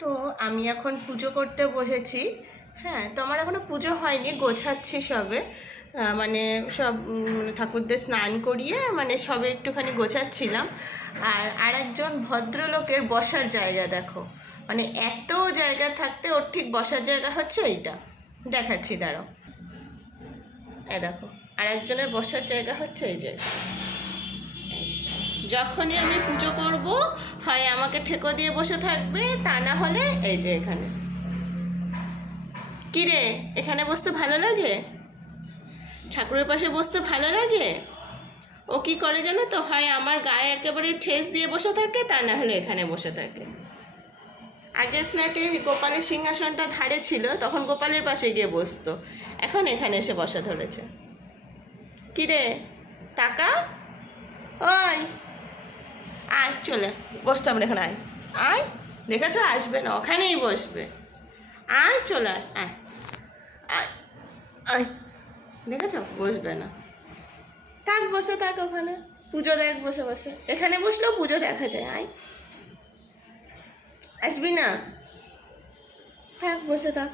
তো আমি এখন পুজো করতে বসেছি। হ্যাঁ তো আমার এখনও পুজো হয়নি, গোছাচ্ছি সবে। মানে সব ঠাকুরদের স্নান করিয়ে মানে সবে একটুখানি গোছাচ্ছিলাম। আর আরেকজন ভদ্রলোকের বসার জায়গা দেখো। মানে এত জায়গা থাকতে ওর ঠিক বসার জায়গা হচ্ছে এইটা দেখাচ্ছি, দাঁড়াও। এ দেখো আর একজনের বসার জায়গা হচ্ছে এই যে। যখনই আমি পুজো আমাকে ঠেকো দিয়ে বসে থাকবে, তা না হলে এই যে এখানে। কি রে, এখানে বসতে ভালো লাগে? ঠাকুরের পাশে বসতে ভালো লাগে? ও কি করে জানো তো, হয় আমার গায়ে একেবারে ঠেস দিয়ে বসে থাকে, তা না হলে এখানে বসে থাকে। আগের ফ্ল্যাটে গোপালের সিংহাসনটা ধারে ছিল, তখন গোপালের পাশে গিয়ে বসতো। এখন এখানে এসে বসা ধরেছে। কি রে, টাকা? চলে বসতে হবে এখানে, আয়। আয়, দেখেছ, আসবে না, ওখানেই বসবে। আয়, চলে আয়। আয় আয়। দেখেছ, বসবে না। থাক, বসে থাক ওখানে, পুজো দেখ, বসে বসে। এখানে বসলেও পুজো দেখা যায়, আয়। আসবি না? থাক, বসে থাক।